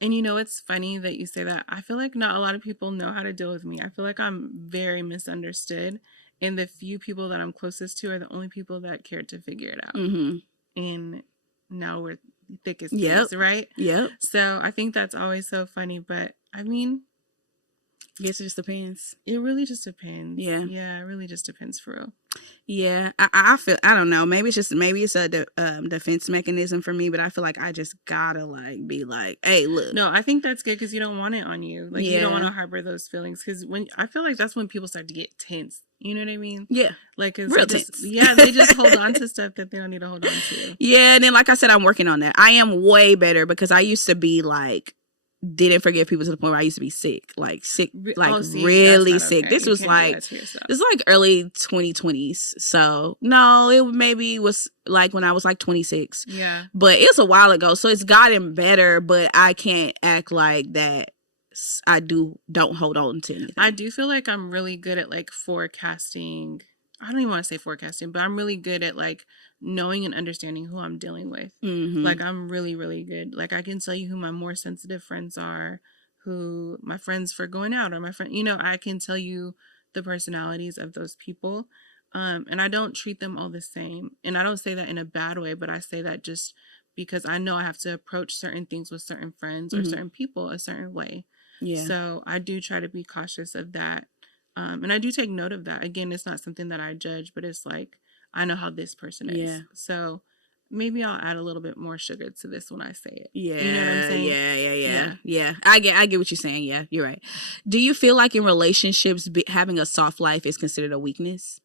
And you know, it's funny that you say that. I feel like not a lot of people know how to deal with me. I feel like I'm very misunderstood. And the few people that I'm closest to are the only people that cared to figure it out. Mm-hmm. And now we're thick as Yep. thieves, right? Yep. So I think that's always so funny. But I mean, Guess it just depends. it really just depends. Yeah. Yeah, it really just depends for real. Yeah, I feel, I don't know, maybe it's a defense mechanism for me, but I feel like I just gotta like be like, hey, look. No, I think that's good because you don't want it on you. Like you don't want Yeah. to harbor those feelings because when I feel like that's when people start to get tense. You know what I mean? Yeah. Like Real they tense. they just hold on to stuff that they don't need to hold on to. Yeah, and then like I said, I'm working on that. I am way better because I used to be like, didn't forgive people to the point where I used to be sick, like really sick. Okay. This was like, this was like early 2020s. So no, it maybe was like when I was like 26. Yeah. But it's a while ago. So it's gotten better, but I can't act like that I don't hold on to anything. I do feel like I'm really good at like forecasting. I don't even want to say forecasting, but I'm really good at like knowing and understanding who I'm dealing with. Mm-hmm. Like I'm really, really good. Like I can tell you who my more sensitive friends are, who my friends for going out, or my friend, I can tell you the personalities of those people. And I don't treat them all the same. And I don't say that in a bad way, but I say that just because I know I have to approach certain things with certain friends or Mm-hmm. certain people a certain way. Yeah. So I do try to be cautious of that. And I do take note of that. Again, it's not something that I judge, but it's like, I know how this person is. Yeah. So maybe I'll add a little bit more sugar to this when I say it. Yeah. You know what I'm saying? Yeah. I get what you're saying. Yeah, you're right. Do you feel like in relationships, having a soft life is considered a weakness?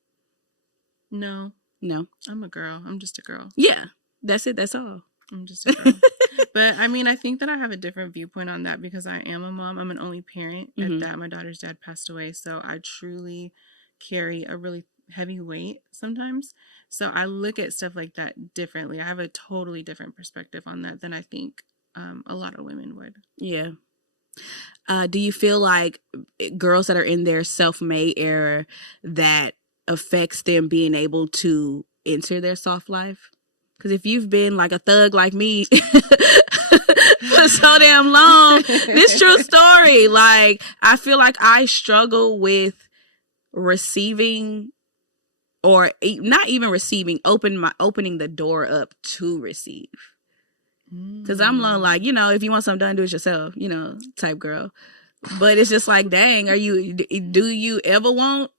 No. I'm a girl. I'm just a girl. Yeah. That's it. That's all. I'm just a girl. But I mean, I think that I have a different viewpoint on that because I am a mom. I'm an only parent. Mm-hmm. At that, my daughter's dad passed away. So I truly carry a really heavy weight sometimes. So I look at stuff like that differently. I have a totally different perspective on that than I think a lot of women would. Yeah. Do you feel like girls that are in their self-made era, that affects them being able to enter their soft life? Because if you've been like a thug like me for so damn long, this true story. Like, I feel like I struggle with receiving, or not even receiving, opening the door up to receive. Because I'm like, if you want something done, do it yourself, type girl. But it's just like, dang, do you ever want,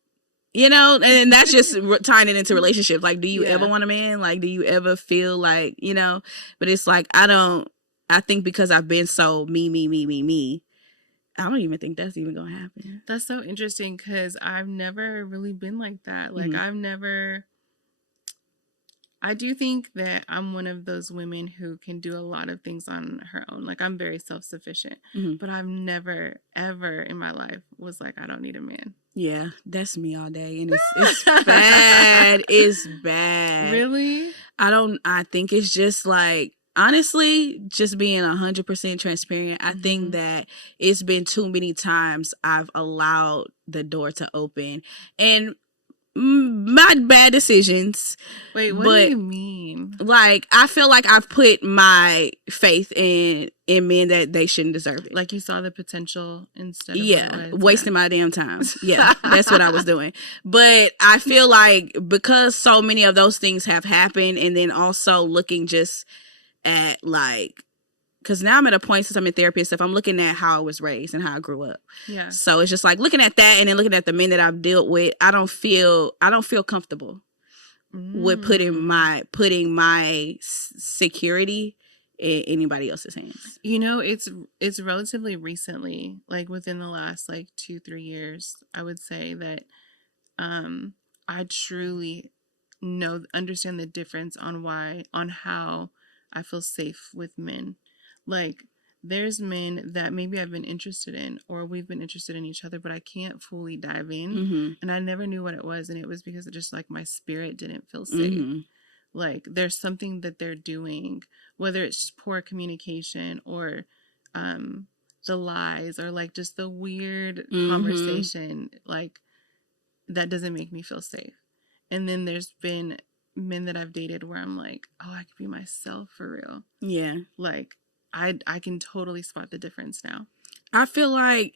and that's just tying it into relationships. Like, do you ever want a man? Like, do you ever feel like, but it's like, I think because I've been so me, I don't even think that's even going to happen. That's so interesting because I've never really been like that. Like, I do think that I'm one of those women who can do a lot of things on her own. Like, I'm very self-sufficient, but I've never, ever in my life was like, I don't need a man. Yeah, that's me all day. And it's bad. It's bad. Really? I think it's just like, honestly, just being 100% transparent, I think that it's been too many times I've allowed the door to open. And my bad decisions. Wait, what do you mean? Like, I feel like I've put my faith in men that they shouldn't deserve it. Like, you saw the potential instead of wasting my damn time. Yeah, that's what I was doing. But I feel like because so many of those things have happened, and then also looking just at like, because now I'm at a point, since I'm in therapy and stuff, I'm looking at how I was raised and how I grew up. Yeah. So it's just like looking at that, and then looking at the men that I've dealt with, I don't feel comfortable with putting my security in anybody else's hands. It's relatively recently, like within the last like 2-3 years, I would say that I truly understand the difference on how I feel safe with men. Like, there's men that maybe I've been interested in, or we've been interested in each other, but I can't fully dive in. And I never knew what it was. And it was because it just like my spirit didn't feel safe. Like, there's something that they're doing, whether it's poor communication or the lies, or like just the weird conversation, like, that doesn't make me feel safe. And then there's been men that I've dated where I'm like, oh, I could be myself for real. Yeah. Like, I can totally spot the difference now. I feel like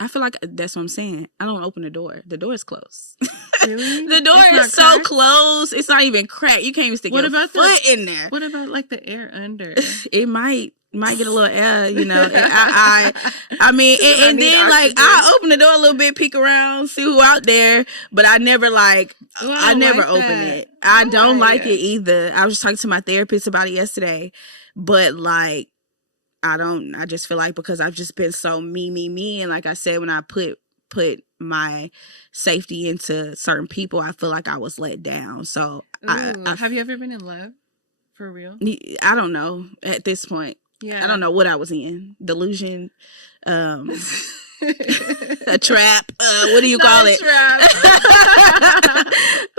I feel like that's what I'm saying. I don't open the door. The door is closed. Really? The door is so closed. It's not even cracked. You can't even stick your foot in there. What about like the air under? It might get a little air, you know. I mean, and then like I open the door a little bit, peek around, see who out there, but I never I never open it. I don't like it either. I was just talking to my therapist about it yesterday, but like I just feel like because I've just been so me, and like I said, when I put my safety into certain people, I feel like I was let down. So have you ever been in love for real? I don't know at this point. Yeah, I don't know what I was in. Delusion, a trap. What do you call it? Trap.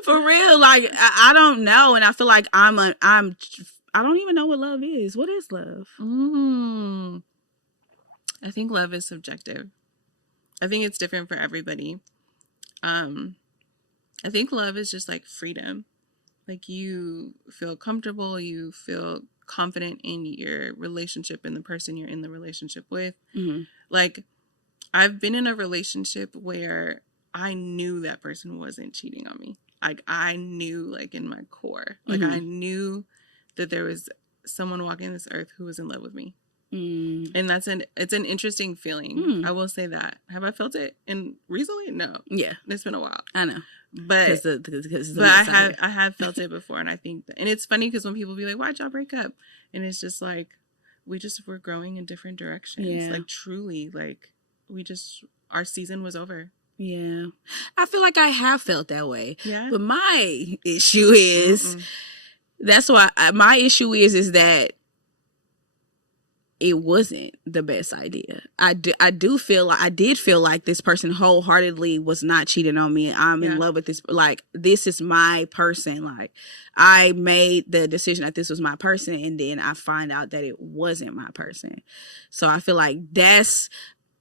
For real, like I don't know, and I feel like I don't even know what love is. What is love? I think love is subjective. I think it's different for everybody. I think love is just like freedom. Like you feel comfortable, you feel confident in your relationship and the person you're in the relationship with. Mm-hmm. Like I've been in a relationship where I knew that person wasn't cheating on me. Like I knew, like in my core, like I knew that there was someone walking this earth who was in love with me. And it's an interesting feeling. I will say that. Have I felt it recently? No. Yeah. It's been a while. I know. But I have felt it before, and I think and it's funny because when people be like, why'd y'all break up? And it's just like we're growing in different directions. Yeah. Like truly, like our season was over. Yeah. I feel like I have felt that way. Yeah. But my issue is that's why my issue is that it wasn't the best idea. I did feel like this person wholeheartedly was not cheating on me. I'm in love with this. Like, this is my person. Like, I made the decision that this was my person, and then I find out that it wasn't my person. So I feel like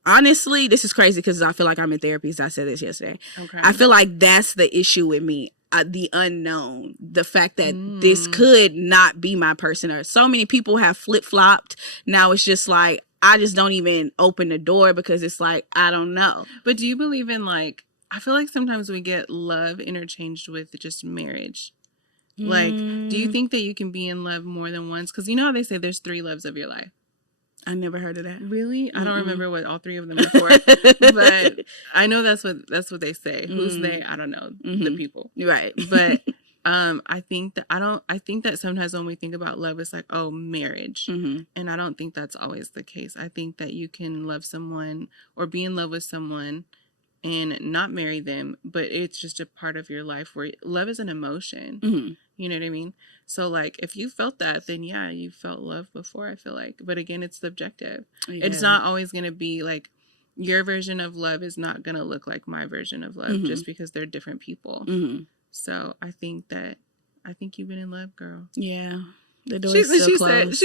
honestly, this is crazy because I feel like I'm in therapy, as I said this yesterday. Okay. I feel like that's the issue with me. The unknown, the fact that this could not be my person, or so many people have flip-flopped. Now it's just like, I just don't even open the door because it's like, I don't know. But do you believe in I feel like sometimes we get love interchanged with just marriage. Like, do you think that you can be in love more than once? Because you know how they say there's 3 loves of your life. I never heard of that. Really? I don't remember what all 3 of them are for, but I know that's what they say. Who's they? I don't know. The people, right? But I think that sometimes when we think about love, it's like, oh, marriage, and I don't think that's always the case. I think that you can love someone or be in love with someone and not marry them, but it's just a part of your life where love is an emotion. You know what I mean? So, like, if you felt that, then, yeah, you felt love before, I feel like. But, again, it's subjective. Yeah. It's not always going to be, like, your version of love is not going to look like my version of love just because they're different people. So, I think you've been in love, girl. Yeah. The door is still closed.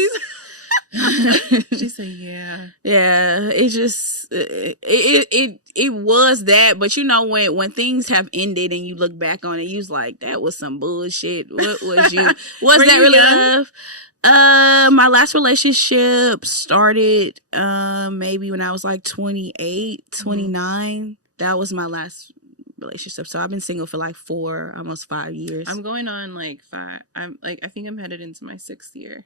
She said, yeah. Yeah, it just, it was that, but you know, when things have ended and you look back on it, you was like, that was some bullshit. What was was that really love? My last relationship started, maybe when I was like 28, 29. That was my last relationship. So I've been single for like 4, almost 5 years. I'm going on like 5. I think I'm headed into my 6th year.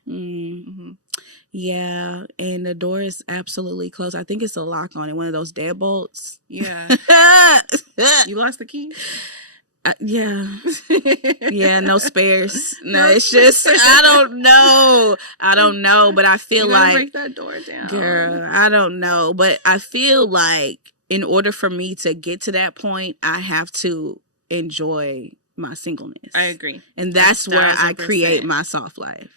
Yeah, and the door is absolutely closed. I think it's a lock on it, one of those deadbolts. Yeah. You lost the key? Yeah. Yeah, no spares. No, it's just, I don't know, but I feel like, break that door down. Girl, I don't know, but I feel like in order for me to get to that point, I have to enjoy my singleness. I agree. And that's where I create my soft life.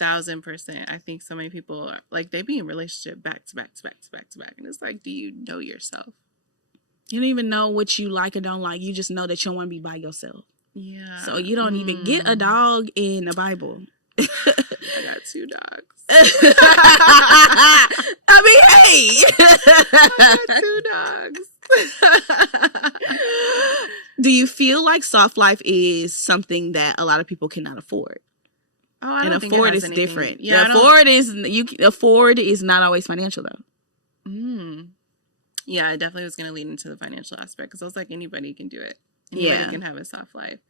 1000%. I think so many people are like, they be in relationship back to back to back to back to back. And it's like, do you know yourself? You don't even know what you like or don't like. You just know that you don't want to be by yourself. Yeah. So you don't even get a dog in the Bible. I got 2 dogs. I mean, hey. I got 2 dogs. Do you feel like soft life is something that a lot of people cannot afford? Oh, I don't think it has anything. Different. Yeah, afford is not always financial though. Yeah, it definitely was going to lead into the financial aspect because I was like, anybody can do it. Anybody can have a soft life.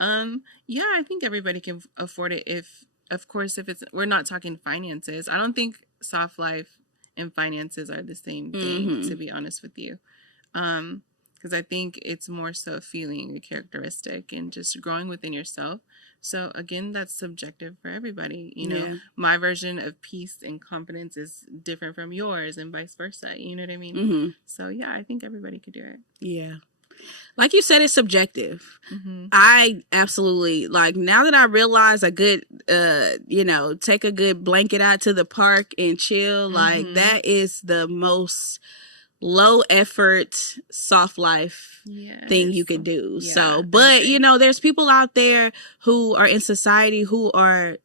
Yeah, I think everybody can afford it if, of course, if it's, we're not talking finances. I don't think soft life and finances are the same thing, to be honest with you. Because I think it's more so feeling a characteristic and just growing within yourself. So again, that's subjective for everybody. You know, my version of peace and confidence is different from yours and vice versa. You know what I mean? So yeah, I think everybody could do it. Yeah. Like you said, it's subjective. I absolutely, like, now that I realize a good, take a good blanket out to the park and chill, like, that is the most low effort, soft life thing you could do. Yeah, so, but, you know, there's people out there who are in society who are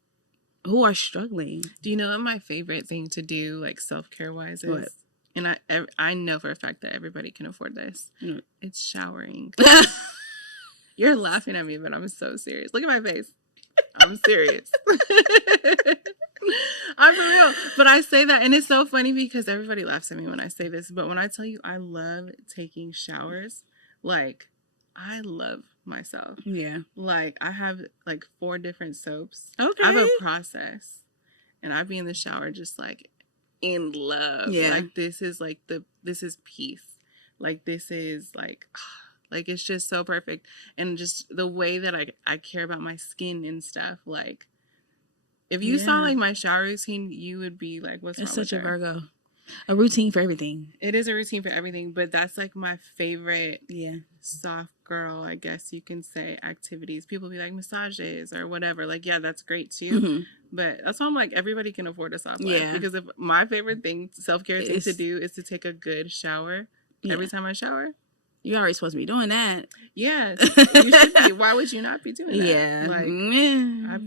struggling. Do you know what my favorite thing to do, like, self-care wise is? What? And I know for a fact that everybody can afford this. It's showering. You're laughing at me, but I'm so serious. Look at my face. I'm serious. I'm for real. But I say that, and it's so funny because everybody laughs at me when I say this. But when I tell you I love taking showers, like, I love myself. Yeah. Like, I have, like, 4 different soaps. Okay. I have a process. And I be in the shower just, like, in love. Yeah. Like, this is peace. Like, this is like it's just so perfect. And just the way that I care about my skin and stuff. Like, if you saw like my shower routine, you would be like, what's wrong with her? It's such a Virgo. A routine for everything. It is a routine for everything, but that's like my favorite soft girl, I guess you can say, activities. People be like massages or whatever. Like, yeah, that's great too. But that's why I'm like, everybody can afford a soft life. Because if my favorite thing, self-care thing to do is to take a good shower every time I shower. You're already supposed to be doing that. Yeah, you should be. Why would you not be doing that? Yeah. Like,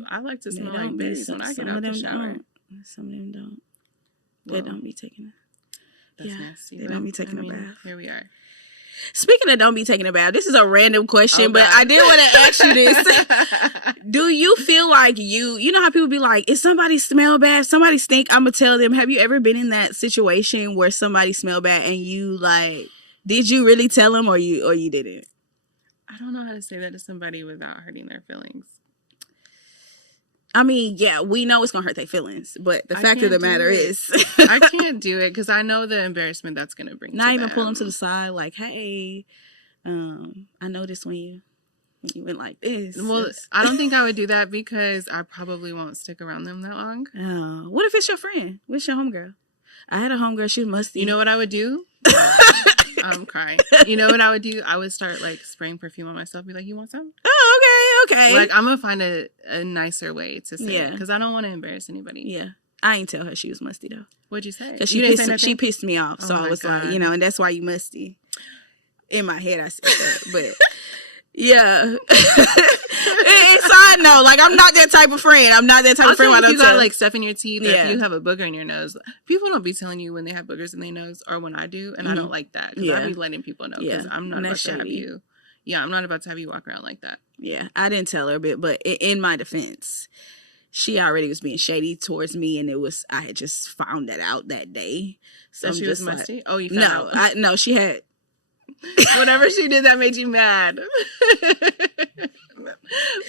I like to smell like babies when I get out the shower. Some of them don't. They don't be taking it. That's nasty. They don't be taking a bath. Here we are. Speaking of don't be taking a bath, this is a random question, but I did want to ask you this. Do you feel like you know how people be like, if somebody smell bad, somebody stink, I'm going to tell them. Have you ever been in that situation where somebody smell bad and you like, did you really tell them or you didn't? I don't know how to say that to somebody without hurting their feelings. I mean, yeah, we know it's going to hurt their feelings, but the fact of the matter is... I can't do it because I know the embarrassment that's going to bring Not to even them. Pull them to the side like, hey, I noticed when you went like this. Well, I don't think I would do that because I probably won't stick around them that long. What if it's your friend? What's your homegirl? I had a homegirl, she was musty. You know what I would do? I'm crying. You know what I would do? I would start like spraying perfume on myself. Be like, you want some? Oh, okay. Like, I'm gonna find a nicer way to say it because I don't want to embarrass anybody. Yeah, I ain't tell her she was musty though. What'd you say? Because she pissed me off. So I was like, you know, and that's why you musty. In my head, I said that, but yeah. Side note, like, I'm not that type of friend. I'm not that type of friend. If you got like stuff in your teeth, or if you have a booger in your nose, people don't be telling you when they have boogers in their nose or when I do, and I don't like that because I be letting people know because I'm not about to have you. Yeah, I'm not about to have you walk around like that. Yeah, I didn't tell her, but in my defense, she already was being shady towards me, and I had just found that out that day. So she was musty? Like, oh, you found out? No, she had. Whatever she did that made you mad.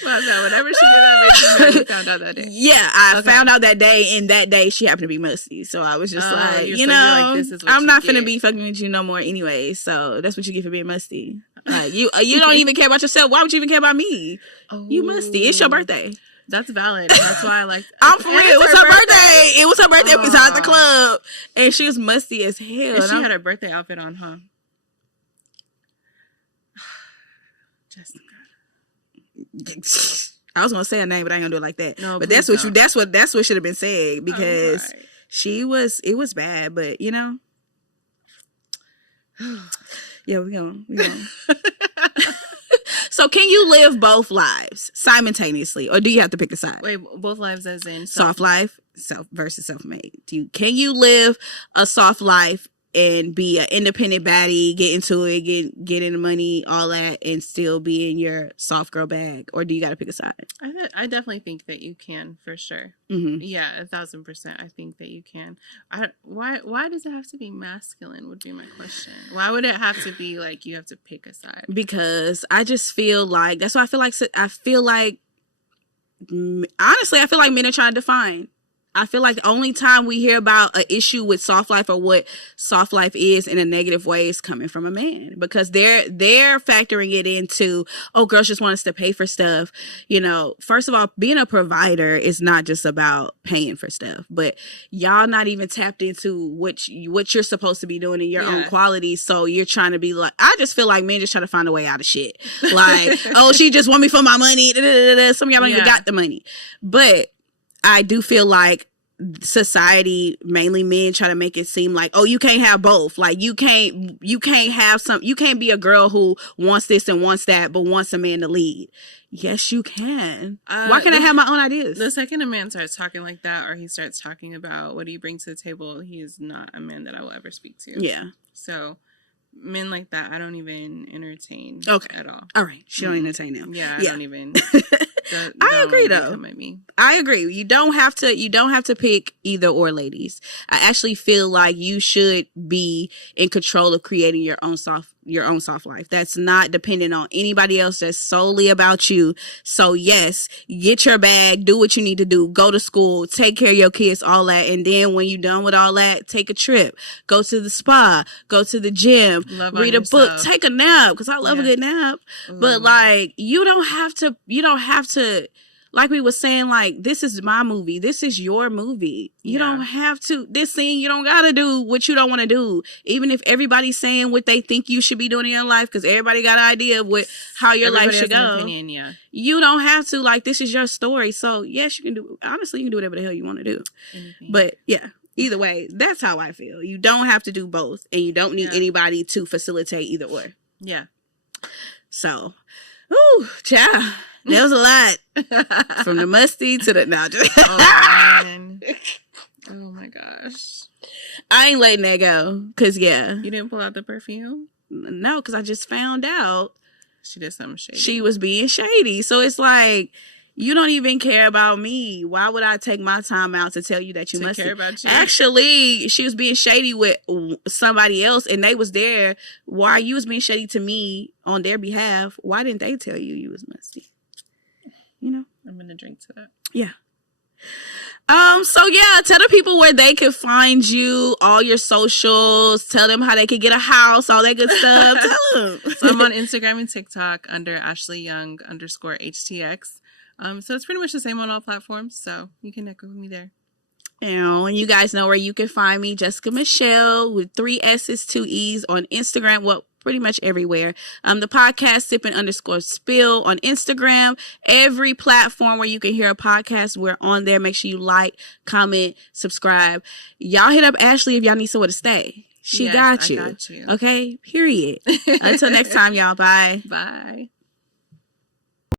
Whatever she did that made you mad, you found out that day. Yeah, I found out that day, and that day she happened to be musty. So I was just like, like, this is what I'm not finna be fucking with you no more anyway. So that's what you get for being musty. Like, you don't even care about yourself. Why would you even care about me? Oh. You musty. It's your birthday. That's valid. That's why I like. I'm for real. It was her birthday. It was her birthday beside the club, and she was musty as hell. And she had her birthday outfit on, huh? Jessica. I was gonna say her name, but I ain't gonna do it like that. No, but that's what should have been said because it was bad, but you know. Yeah, we going. So can you live both lives simultaneously, or do you have to pick a side? Wait, both lives as in soft life, self versus self-made. Can you live a soft life and be an independent baddie, get into it, get in the money, all that, and still be in your soft girl bag? Or do you got to pick a side? I definitely think that you can, for sure. Mm-hmm. Yeah, 1,000%. I think that you can. Why does it have to be masculine would be my question. Why would it have to be like you have to pick a side? Because I just feel like, that's why I feel like honestly, I feel like men are trying to define. I feel like the only time we hear about an issue with soft life or what soft life is in a negative way is coming from a man, because they're factoring it into, oh, girls just want us to pay for stuff. You know, first of all, being a provider is not just about paying for stuff, but y'all not even tapped into what you're supposed to be doing in your own qualities. So you're trying to be like, I just feel like men just try to find a way out of shit. Like, oh, she just want me for my money. Some of y'all don't even got the money. But I do feel like society, mainly men, try to make it seem like, oh, you can't have both. Like you can't be a girl who wants this and wants that, but wants a man to lead. Yes, you can. Why can't I have my own ideas? The second a man starts talking like that, or he starts talking about what do you bring to the table, he is not a man that I will ever speak to. Yeah. So men like that, I don't even entertain at all. All right. She don't entertain them. Yeah, I don't even. I agree though. Come at me. I agree. You don't have to pick either or, ladies. I actually feel like you should be in control of creating your own soft life. That's not dependent on anybody else. That's solely about you. So yes, get your bag, do what you need to do, go to school, take care of your kids, all that. And then when you're done with all that, take a trip, go to the spa, go to the gym, read a book, take a nap. Cause I love a good nap. Ooh. But like, you don't have to, like we were saying, like, this is my movie. This is your movie. You don't have to, this scene, you don't got to do what you don't want to do. Even if everybody's saying what they think you should be doing in your life, because everybody got an idea of how your life should go. Opinion, you don't have to, like, this is your story. So, yes, you can do, honestly, you can do whatever the hell you want to do. Anything. But, yeah. Either way, that's how I feel. You don't have to do both, and you don't need anybody to facilitate either or. Yeah. So, ooh, child. That was a lot. From the musty to the... No, just... Oh, man. Oh, my gosh. I ain't letting that go. Because, You didn't pull out the perfume? No, because I just found out... She did something shady. She was being shady. So, it's like... You don't even care about me. Why would I take my time out to tell you that you must care about you? Actually, she was being shady with somebody else, and they was there. Why you was being shady to me on their behalf? Why didn't they tell you was musty? You know? I'm gonna drink to that. Yeah. So yeah, tell the people where they can find you, all your socials, tell them how they can get a house, all that good stuff. Tell them. So I'm on Instagram and TikTok under AshleyYoung_HTX. So it's pretty much the same on all platforms, so you can connect with me there. And you guys know where you can find me, Jessica Michelle, with 3 S's, 2 E's on Instagram. Well, pretty much everywhere. The podcast, Sippin_Spill on Instagram. Every platform where you can hear a podcast, we're on there. Make sure you like, comment, subscribe. Y'all hit up Ashley if y'all need somewhere to stay. She got you. I got you. Okay? Period. Until next time, y'all. Bye. Bye.